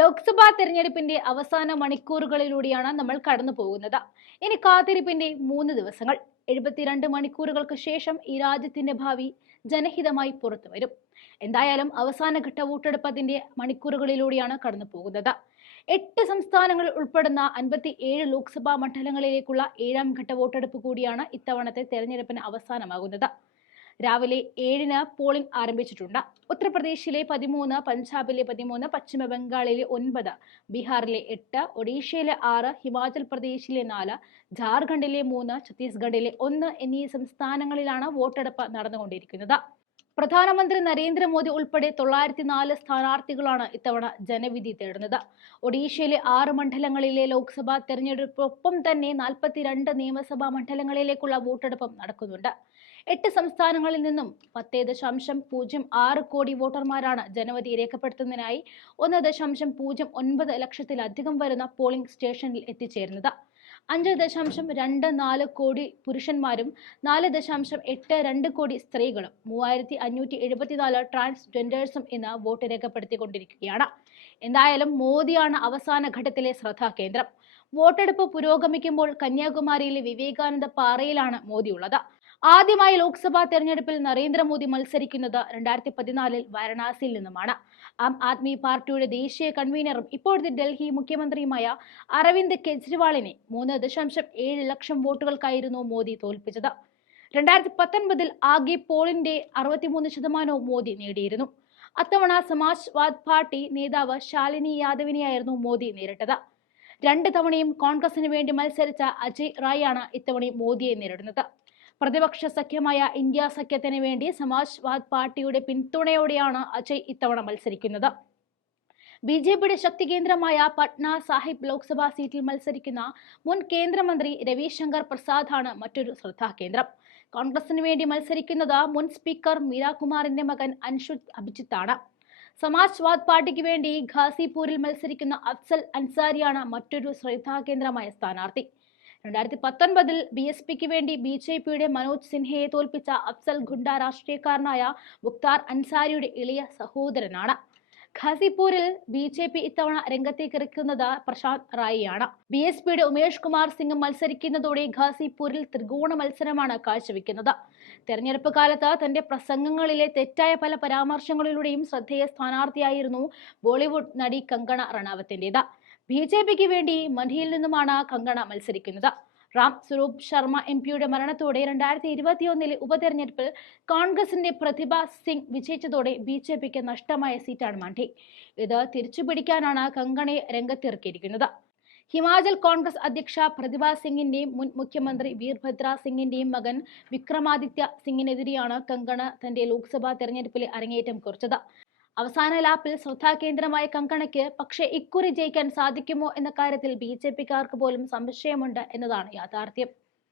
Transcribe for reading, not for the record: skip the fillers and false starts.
ലോക്സഭാ തെരഞ്ഞെടുപ്പിന്റെ അവസാന മണിക്കൂറുകളിലൂടെയാണ് നമ്മൾ കടന്നു പോകുന്നത്. ഇനി കാത്തിരിപ്പിന്റെ 3 ദിവസങ്ങൾ. 72 മണിക്കൂറുകൾക്ക് ശേഷം ഈ രാജ്യത്തിന്റെ ഭാവി ജനഹിതമായി പുറത്തു വരും. എന്തായാലും അവസാനഘട്ട വോട്ടെടുപ്പത്തിന്റെ മണിക്കൂറുകളിലൂടെയാണ് കടന്നു പോകുന്നത്. 8 സംസ്ഥാനങ്ങൾ ഉൾപ്പെടുന്ന 57 ലോക്സഭാ മണ്ഡലങ്ങളിലേക്കുള്ള 7ാം ഘട്ട വോട്ടെടുപ്പ് കൂടിയാണ് ഇത്തവണത്തെ തെരഞ്ഞെടുപ്പിന് അവസാനമാകുന്നത്. രാവിലെ 7-ന് പോളിംഗ് ആരംഭിച്ചിട്ടുണ്ട്. ഉത്തർപ്രദേശിലെ 13, പഞ്ചാബിലെ 13, പശ്ചിമ ബംഗാളിലെ 9, ബീഹാറിലെ 8, ഒഡീഷയിലെ 6, ഹിമാചൽ പ്രദേശിലെ 4, ജാർഖണ്ഡിലെ 3, ഛത്തീസ്ഗഡിലെ 1 എന്നീ സംസ്ഥാനങ്ങളിലാണ് വോട്ടെടുപ്പ് നടന്നുകൊണ്ടിരിക്കുന്നത്. പ്രധാനമന്ത്രി നരേന്ദ്രമോദി ഉൾപ്പെടെ 904 സ്ഥാനാർത്ഥികളാണ് ഇത്തവണ ജനവിധി തേടുന്നത്. ഒഡീഷയിലെ 6 മണ്ഡലങ്ങളിലെ ലോക്സഭാ തെരഞ്ഞെടുപ്പൊപ്പം തന്നെ 42 നിയമസഭാ മണ്ഡലങ്ങളിലേക്കുള്ള വോട്ടെടുപ്പും നടക്കുന്നുണ്ട്. 8 സംസ്ഥാനങ്ങളിൽ നിന്നും 10.06 കോടി വോട്ടർമാരാണ് ജനവിധി രേഖപ്പെടുത്തുന്നതിനായി 1.09 ലക്ഷത്തിലധികം വരുന്ന പോളിംഗ് സ്റ്റേഷനിൽ എത്തിച്ചേരുന്നത്. 5.24 കോടി പുരുഷന്മാരും 4.82 കോടി സ്ത്രീകളും 3574 ട്രാൻസ്ജെൻഡേഴ്സും ഇന്ന് വോട്ട് രേഖപ്പെടുത്തിക്കൊണ്ടിരിക്കുകയാണ്. എന്തായാലും മോദിയാണ് അവസാന ഘട്ടത്തിലെ ശ്രദ്ധാകേന്ദ്രം. വോട്ടെടുപ്പ് പുരോഗമിക്കുമ്പോൾ കന്യാകുമാരിയിലെ വിവേകാനന്ദ പാറയിലാണ് മോദി ഉള്ളത്. ആദ്യമായി ലോക്സഭാ തെരഞ്ഞെടുപ്പിൽ നരേന്ദ്രമോദി മത്സരിക്കുന്നത് 2014 വാരണാസിയിൽ നിന്നുമാണ്. ആം ആദ്മി പാർട്ടിയുടെ ദേശീയ കൺവീനറും ഇപ്പോഴത്തെ ഡൽഹി മുഖ്യമന്ത്രിയുമായ അരവിന്ദ് കെജ്രിവാളിനെ 3.7 ലക്ഷം വോട്ടുകൾക്കായിരുന്നു മോദി തോൽപ്പിച്ചത്. 2019 ആകെ പോളിന്റെ 63% മോദി നേടിയിരുന്നു. അത്തവണ സമാജ്വാദ് പാർട്ടി നേതാവ് ശാലിനി യാദവിനെയായിരുന്നു മോദി നേരിട്ടത്. 2 തവണയും കോൺഗ്രസിന് വേണ്ടി മത്സരിച്ച അജയ് റായാണ് ഇത്തവണയും മോദിയെ നേരിടുന്നത്. പ്രതിപക്ഷ സഖ്യമായ ഇന്ത്യ സഖ്യത്തിന് വേണ്ടി സമാജ്വാദ് പാർട്ടിയുടെ പിന്തുണയോടെയാണ് അജയ് ഇത്തവണ മത്സരിക്കുന്നത്. ബിജെപിയുടെ ശക്തി കേന്ദ്രമായ പട്ന സാഹിബ് ലോക്സഭാ സീറ്റിൽ മത്സരിക്കുന്ന മുൻ കേന്ദ്രമന്ത്രി രവിശങ്കർ പ്രസാദാണ് മറ്റൊരു ശ്രദ്ധാകേന്ദ്രം. കോൺഗ്രസിന് വേണ്ടി മത്സരിക്കുന്നത് മുൻ സ്പീക്കർ മീരാകുമാറിന്റെ മകൻ അൻഷുത് അഭിജിത്താണ്. സമാജ്വാദ് പാർട്ടിക്ക് വേണ്ടി ഘാസിപൂരിൽ മത്സരിക്കുന്ന അഫ്സൽ അൻസാരിയാണ് മറ്റൊരു ശ്രദ്ധാകേന്ദ്രമായ സ്ഥാനാർത്ഥി. 2019 BSPക്ക് വേണ്ടി BJPയുടെ മനോജ് സിൻഹയെ തോൽപ്പിച്ച അഫ്സൽ ഗുണ്ട രാഷ്ട്രീയക്കാരനായ മുക്താർ അൻസാരിയുടെ ഇളയ സഹോദരനാണ്. ഘാസിപൂരിൽ BJP ഇത്തവണ രംഗത്തേക്കിറക്കുന്നത് പ്രശാന്ത് റായിയാണ്. BSPയുടെ ഉമേഷ് കുമാർ സിംഗ് മത്സരിക്കുന്നതോടെ ഘാസിപൂരിൽ ത്രികോണ മത്സരമാണ് കാഴ്ചവെക്കുന്നത്. തെരഞ്ഞെടുപ്പ് കാലത്ത് തന്റെ പ്രസംഗങ്ങളിലെ തെറ്റായ പല പരാമർശങ്ങളിലൂടെയും ശ്രദ്ധേയ സ്ഥാനാർത്ഥിയായിരുന്നു ബോളിവുഡ് നടി കങ്കണ റണാവത്തിന്റേത്. BJPക്ക് വേണ്ടി മണ്ഡിയിൽ നിന്നുമാണ് കങ്കണ മത്സരിക്കുന്നത്. റാം സ്വരൂപ് ശർമ്മ MPയുടെ മരണത്തോടെ 2021 ഉപതെരഞ്ഞെടുപ്പിൽ കോൺഗ്രസിന്റെ പ്രതിഭ സിംഗ് വിജയിച്ചതോടെ BJPക്ക് നഷ്ടമായ സീറ്റാണ് മണ്ഡി. ഇത് തിരിച്ചുപിടിക്കാനാണ് കങ്കണയെ രംഗത്തിറക്കിയിരിക്കുന്നത്. ഹിമാചൽ കോൺഗ്രസ് അധ്യക്ഷ പ്രതിഭ സിംഗിന്റെയും മുൻ മുഖ്യമന്ത്രി വീർഭദ്ര സിംഗിന്റെയും മകൻ വിക്രമാദിത്യ സിംഗിനെതിരെയാണ് കങ്കണ തന്റെ ലോക്സഭാ തെരഞ്ഞെടുപ്പിലെ അരങ്ങേറ്റം കുറിച്ചത്. അവസാന ലാപ്പിൽ ശ്രദ്ധാകേന്ദ്രമായ കങ്കണയ്ക്ക് പക്ഷേ ഇക്കുറി ജയിക്കാൻ സാധിക്കുമോ എന്ന കാര്യത്തിൽ BJPക്കാർക്ക് പോലും സംശയമുണ്ട് എന്നതാണ് യാഥാർത്ഥ്യം.